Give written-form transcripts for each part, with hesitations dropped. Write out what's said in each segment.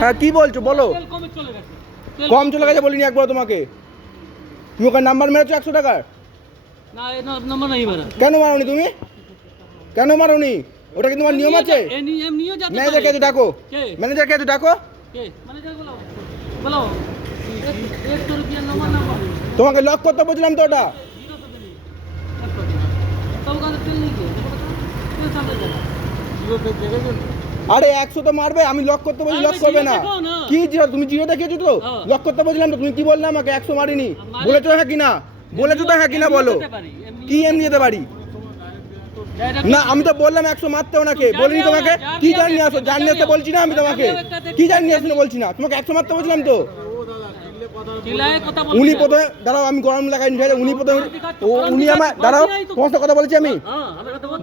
হ্যাঁ কি বলছো বলো? তেল কমে চলে গেছে। কম চলে গেছে বলিনি একবার তোমাকে। তুমি ওখানে নাম্বার মেরেছো 100 টাকার? না এই নম্বর নাই মারা। কেন মারোনি তুমি? কেন মারোনি? ওটা কি তোমার নিয়ম আছে? এমনিও যেতে পারে। ম্যানেজার কে ডাকো। কে? ম্যানেজার কে ডাকো। কে? ম্যানেজার বলো। বলো। 100 রুপিয়া নম্বর না বলো। তোমাকে লক করতে বলছিলাম তো ওটা। তবে কাছে তেল নেই কে? তেল সামনে দাও। জিরো তেল দেখেছো? আরে 100 তো মারবে, আমি লক করতে বলছি লক করবে না। কি জিরো? তুমি জিরো দেখিয়েছো তো? লক করতে বলছিলাম তো, তুমি কি বললে আমাকে 100 মারিনি? বলেছো হ্যাঁ কি না? বলেছো তো হ্যাঁ কি না বলো? কি এমনি যেতে পারি? না আমি তো বললাম 100 মারতে ওনাকে, বলিনি তোমাকে? কি জানি আসো, জানি আসতে বলছি না আমি তোমাকে। কি জানি আসতে বলছি না, তোমাকে 100 মারতে বলছিলাম তো। উনি প্রথমে দাঁড়াও, আমি গরম লাগাই ঠিক আছে। উনি প্রথমে উনি আমার দাঁড়াও, তোমার সাথে কথা বলছি আমি।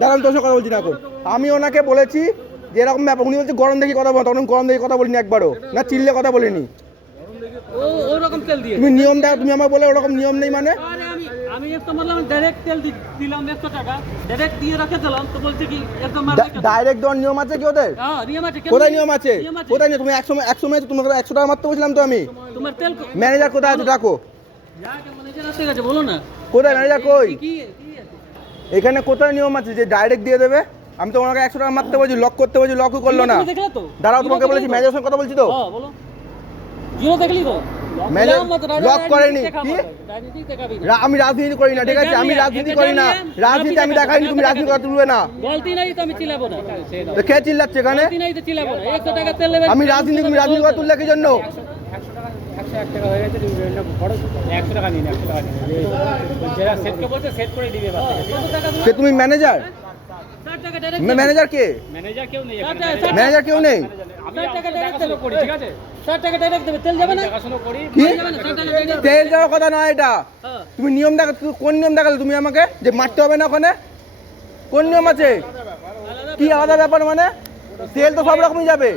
দাঁড়াও আমি তোমার সাথে কথা বলছি না এখন। আমি ওনাকে বলেছি যে এরকম ব্যাপার, উনি বলছে গরম দেখি কথা বলো, তখন গরম দেখি কথা বলিনি একবারও, না চিল্লে কথা বলিনি। ওরকম তেল দিয়ে তুমি নিয়ম দাও, তুমি আমার বলে ওরকম নিয়ম নেই মানে? আরে আমি একটা মারলাম, ডাইরেক্ট তেল দিলাম 100 টাকা, ডাইরেক্ট দিয়ে রেখে দিলাম, তো বলছে কি একদম মার রেখে ডাইরেক্ট দেওয়ার নিয়ম আছে কি ওদের? হ্যাঁ নিয়ম আছে। কোথায় নিয়ম আছে? কোথায় নিয়ম? তুমি 100 মেরেছো, তোমাকে 100 টাকা মারতে বলছিলাম তো আমি। তোমার তেল ম্যানেজার কোথায় আছে ডাকো। যাকে ম্যানেজার আছে কাছে বলো না। কোথায় ম্যানেজার কই? কি এখানে কোথায় নিয়ম আছে যে ডাইরেক্ট দিয়ে দেবে? আমি তো ওনাকে 100 টাকা মারতে বলছি, লক করতে বলছি, লকও করলো না। দেখলে তো? দাঁড়াও তোমাকে বলেছি, ম্যানেজারের সঙ্গে কথা বলছি তো। হ্যাঁ বলো। জিরো দেখলি তো? লক করেনি কি? আমি রাজনীতি করি না ঠিক আছে, আমি রাজনীতি করি না। রাজনীতি আমি দেখাইনি, তুমি রাজনীতি কথা তুলবে না। গলতি নাই তো আমি চিল্লাবো না। তো কে চিল্লাচ্ছে এখানে? গলতি নাই তো চিল্লাবো না। 100 টাকা তেল নেবে। আমি রাজনীতি, তুমি রাজনীতি কথা তুললে কি জন্য? 101 টাকা হয়ে গেছে, তুমি বড় 100 টাকা নিন, 100 টাকা নিন। যারা সেটকে বলছে সেট করে দিবে বাস। কে তুমি ম্যানেজার? 60 টাকা ডাইরেক্ট ম্যানেজার কে? ম্যানেজার কেউ নেই। ম্যানেজার কেউ নেই? 60 টাকা ডাইরেক্ট দেবে করি ঠিক আছে? 60 টাকা ডাইরেক্ট দেবে, তেল যাবে না? দেখাশোনা করি। কি? 60 টাকা ডাইরেক্ট। তেল যাওয়ার কথা নয় এটা। হ্যাঁ। তুমি নিয়ম দেখা, কোন নিয়ম দেখালে তুমি আমাকে যে মারতে হবে না ওখানে? কোন নিয়ম আছে? কি আলাদা ব্যাপার মানে? তেল তো সব রকমই যাবে।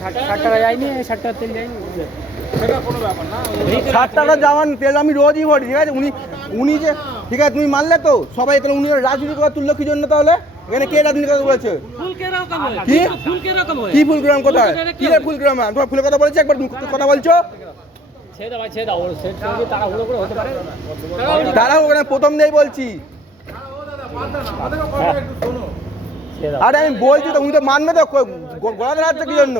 60 টাকা যায়নি, 60 টাকা তেল যায়নি। সেটা কোনো ব্যাপার না। 60 টাকা যাওয়ার তেল আমি রোজই ভরি ঠিক আছে। উনি যে ঠিক আছে তুমি মানলে তো সবাই, তাহলে উনি রাজনীতি কথা তুললো কি জন্য তাহলে? এখানে কে রাজনীতি কথা বলেছে? ফুল কে রকম হয়? কি? ফুল কে রকম হয়? কি ফুলগ্রাম কোথায়? কি রে ফুলগ্রাম? তোমার ফুলের কথা বলেছি একবার, তুমি কথা বলছো? ছেড়ে ভাই ছেড়ে দাও, ওর সেট করে তারা হলো করে হতে পারে। দাঁড়াও ওখানে প্রথম দিয়েই বলছি। আরে আমি বলছি তো, উনি তো মানবে তো, গলা ধরাচ্ছে কি জন্য?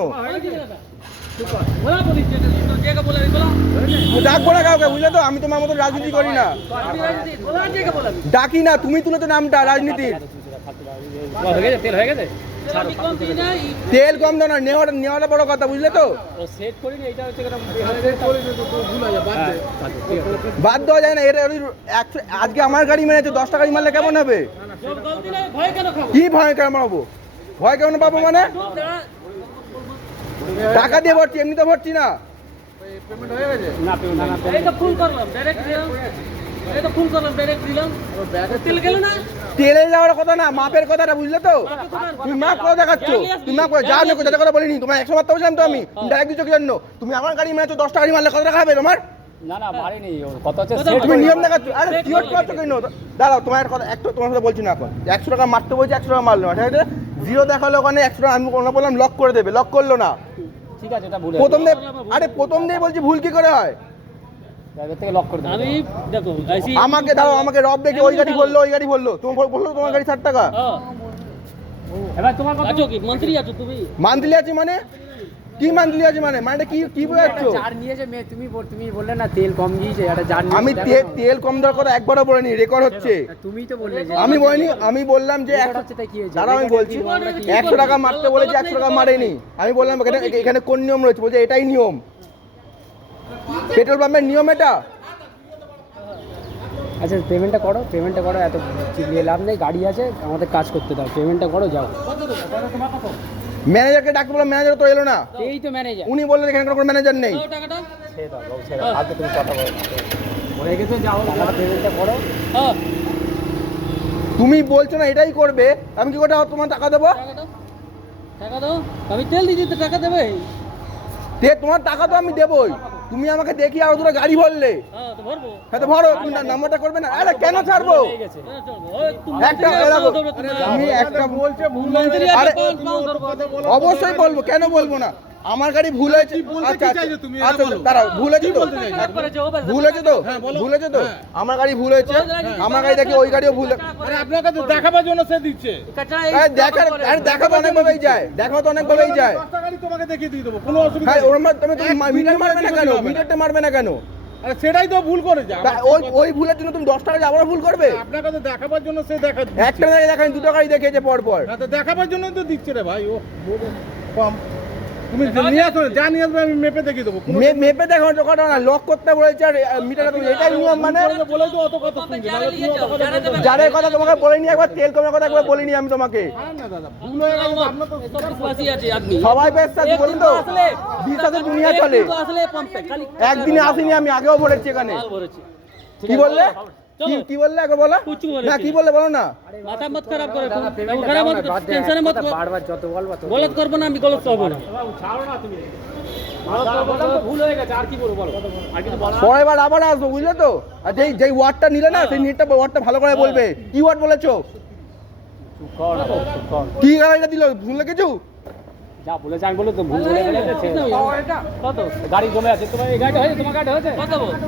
বলা বলিস যে জায়গা বলে বলা। ডাকবো না কাউকে, বুঝলে তো? আমি তোমার মতো রাজনীতি করি না, বলা জায়গা বলা। ডাকি না। তুমি তুলেছো নামটা রাজনীতির। হয়ে গেছে, তেল হয়ে গেছে। তেল কম দাও না, নেওয়াটা বড় কথা, বুঝলে তো? ও সেট করিনি, এটা হচ্ছে এটা সেট করে তো ভুল হয়ে যাবে, বাদ দেওয়া যায় না। এটা আজকে আমার গাড়ি মেরেছে, 10 টাকা মারলে কেমন হবে? গলতি নাই, ভয় কেন খাবো? কি ভয় কেন পাবো? ভয় কেন পাবো মানে? টাকা দিয়ে ভরছি, এমনিতে ভরছি না। পেমেন্ট হয়ে গেছে না? পেমেন্ট এটা ফুল করলাম, ডাইরেক্ট দিলাম। এটা ফুল করলাম, ডাইরেক্ট দিলাম। তেল গেল না? তেলে যাওয়ার কথা না, মাপের কথাটা, বুঝলে তো? তুমি মাপ করে দেখাচ্ছ, তুমি মাপ করে যা নেই, যাতে কথা বলিনি। তোমার 100 মারতে বলছিলাম তো আমি, তুমি ডাইরেক্ট দিচ্ছ কি জন্য? তুমি আমার গাড়ি মেরেছো, 10 টাকা মারলে কত টাকা হবে তোমার? না না মারিনি, কত হচ্ছে তুমি নিয়ম দেখাচ্ছ। আরে কিওর করছো কেন? দাঁড়াও, তোমার কথা একটু তোমার সাথে বলছি না এখন। 100 টাকা মারতে বলছি, 100 টাকা মারলো না ঠিক আছে। জিরো দেখালো ওখানে 100 টাকা, আমি বললাম লক করে দেবে, লক করলো না। ঠিক আছে, এটা ভুল। প্রথম দিয়ে বলছি, ভুল কি করে হয়? থেকে লক করে দেব আমি। দেখো আমাকে দাও, আমাকে রব দেখে ওই গাড়ি বললো, ওই গাড়ি বললো, তুমি বললো তোমার গাড়ি 60 টাকা। এবার তোমার কথা আছো কি মন্ত্রী আছো তুমি? মান্থলি আছে মানে কি? মান্থলি আছে মানে মানে কি কি বোঝাচ্ছ? জার নিয়েছে মে, তুমি বললে না তেল কম দিয়েছে, এটা জার নিয়েছে। আমি তেল কম দেওয়ার কথা একবারও বলিনি, রেকর্ড হচ্ছে। তুমিই তো বললে যে আমি বলিনি, আমি বললাম যে দাঁড়াও আমি বলছি 100 টাকা মারতে বলেছি, 100 টাকা মারেনি। আমি বললাম এখানে কোন নিয়ম রয়েছে? বলছে এটাই নিয়ম, পেট্রোল পাম্পের নিয়ম এটা। আচ্ছা পেমেন্টটা করো, এত চিল্লিয়ে লাভ নেই, গাড়ি আছে, আমাদের কাজ করতে দাও, পেমেন্টটা করো যাও। ম্যানেজারকে ডাকতে বললাম, ম্যানেজার তো এলো না। এই তো ম্যানেজার, উনি বললেন এখানে কোনো ম্যানেজার নেই। টাকাটা ছেড়ে দাও, আজকে তুমি কথা বলো, বলে গেছে যাও, পেমেন্টটা করো। তুমি বলছো না এটাই করবে, আমি কি করে তোমার টাকা দেবো? টাকা দাও, আমি তেল দিয়েছি তো টাকা দেবে। তোমার টাকা তো আমি দেবোই। তুমি আমাকে দেখি আর দুটো গাড়ি ভরলে, হ্যাঁ তো ভরবো। হ্যাঁ তো ভরো, তুমি নাম্বারটা করবে না? আরে কেন ছাড়বো? হ্যাঁ, চলবো। ওই তুমি একটা মন্ত্রী এরকম- ধরবে তুমি। আমি একটা বলছে ভুল মন্ত্রী হয়ে আরে, আছে, পাও ধরবো। অবশ্যই বলবো, কেন বলবো না? আমার গাড়ি ভুল হয়েছে। কি বলতে আচ্ছা কি আচ্ছা চাইছো তুমি? এটা আচ্ছা, বলো। দাঁড়াও, ভুল হয়েছে তো? বলতে চাইছো? করেছে, ও বলছে। ভুল হয়েছে তো? হ্যাঁ, বলো। ভুল হয়েছে তো? হ্যাঁ। আমার গাড়ি ভুল হয়েছে, আমার গাড়ি দেখি ওই গাড়িও ভুল। আরে আপনার কাছে দেখাবার জন্য সে দিচ্ছে। কাঁচা এই আরে দেখার, আরে দেখা তো অনেকভাবেই যায়, দেখা তো অনেকভাবেই যায়। 10টা গাড়ি তোমাকে দেখিয়ে দিয়ে দেবো, কোনো অসুবিধা হ্যাঁ, নেই। ওরম তুমি মিটার মারবে না কেন? হবে না। মিটারটা মারবে না কেন? আরে সেটাই তো ভুল করেছে। তা ওই ওই ভুলের জন্য তুমি 10 টাকা আবার ভুল করবে? আপনার কাছে দেখাবার জন্য সে দেখা একটা গাড়ি দেখানি, দুটো গাড়ি দেখেছে পর পর। না তো দেখাবার জন্যই তো দিচ্ছে রে ভাই। ও বলে কম। তুমি নিয়ে আসো, যা নিয়ে আসবে আমি মেপে দেখিয়ে দেবো। কোনো মেপে দেখো তো কথা না, লক করতে বলেছে আর মিটারটা তুমি, এটাই নিয়ম মানে। বলে তো অত কথা শুনবে না। তুমি অত কথা বলবে না। যাদের কথা তোমাকে বলিনি একবার, তেল কমের কথা একবার বলিনি আমি তোমাকে। হ্যাঁ না দাদা, ভুল হয়ে গেছে। আপনার তো সব বিশ্বাসী আছে আদমি। সবাই বিশ্বাস বলুন তো, বিশ্বাসের দুনিয়া চলে। একদিন তো আসলে পাম্পে খালি একদিনে আসিনি, আমি আগেও বলেছি এখানে। মাল ভরেছি। কি বললে? চলো। কি বললে একবার বলো? কুচু বলেছি। না কি বললে বলো না। মাথা মত খারাপ করে খারাপ মত টেনশনে মত বারবার যত বলবা তো গলত করব না, আমি গলত করব না। ছাড়ো না তুমি। ভুল হয়ে গেছে, আর কি বলবো বলো? আর কিছু বলা? পরের বার আবার আসবো, বুঝলে তো? আর যেই ওয়ার্ডটা নিলে না, সেই ওয়ার্ডটা ভালো করে বলবে। কি ওয়ার্ড বলেছো? কি গাড়িটা দিল? ভুলে কিছু? যা বলেছে আমি বলে তো ভুল বলে গেছে। কত গাড়ি জমে আছে, তোমার এই গাড়িটা হয়েছে, তোমার গাড়িটা হয়েছে? কত বল?